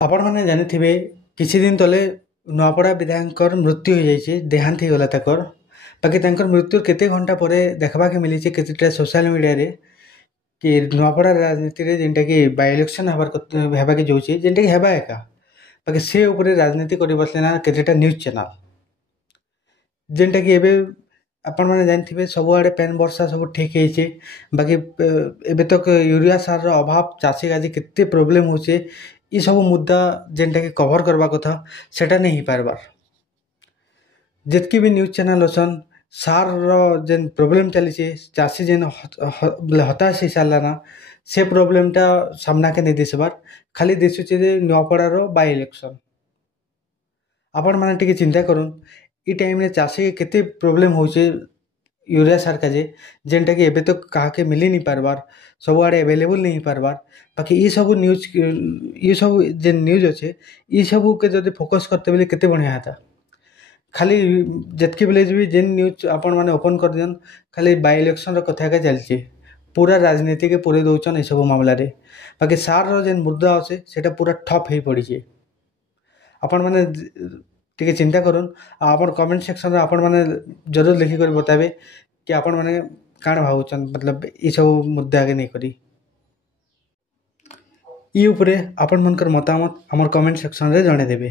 आपण मैंने जानिथिबे किछि दिन तले नुआपड़ा विधायकर मृत्यु हो जाइए, देहांत हो गला ताकर। बाकी तांकर मृत्यु केते घंटा परे देखबा के मिली केतेटा सोशल मीडिया रे कि नुआपड़ा राजनीति रे जेंटा कि बाय इलेक्शन हेबा के जोछि जेंटा कि हेबा एका। बाकी से ऊपर राजनीति करि बसले ना केतेटा न्यूज चैनल जेंटा कि एबे आपण मैंने जानिथिबे सबुआडे पेन वर्षा सब ठीक है। बाकी एबे तक यूरिया सार रो अभाव चाषी काजी केते प्रोब्लेम होचे ई सब मुद्दा जेंटा कि कवर करबा कथा सेटा नहीं पारबार। जितकी भी न्यूज चैनल असन सार रो जेन प्रोब्लेम चली चाषी जेन हताश हो सारा ना से प्रोब्लेमटा सामना के नहीं दिसबार, खाली दिशुचे जे नुआपड़ार बाय इलेक्शन। आपण मैंने टिके चिंता करूँ ई टाइम रे चाषी के केते प्रोब्लेम होचे यूरिया सार काजे जेनटा कि एबे तो कहा के मिली नहीं पारबार, सब आड़े अवेलेबल नहीं पारबार। बाकी ई सब न्यूज ये सब जे न्यूज अच्छे ई सब के जदि फोकस करते बेले केते बढ़िया होता। खाली जितके बेले भी जेन न्यूज आपण मैंने ओपन कर दियन खाली बाय इलेक्शन कथा का चलचे, पूरा राजनीति के पूरे दौन सब मामला रे। बाकी सार रो जेन मुद्दा अच्छे सेटा पूरा ठप हो पड़ी। आपण मैंने टिके चिंता करूँ आपण कमेंट सेक्शन रे आपण मैंने जरूर लिखिक बताबे कि आपण मैंने काण भावुचन, मतलब ये सब मुद्दा आगे नहीं करी ई उपरे आपण मनकर मतामत हमर कमेंट सेक्शन रे जणे देबे।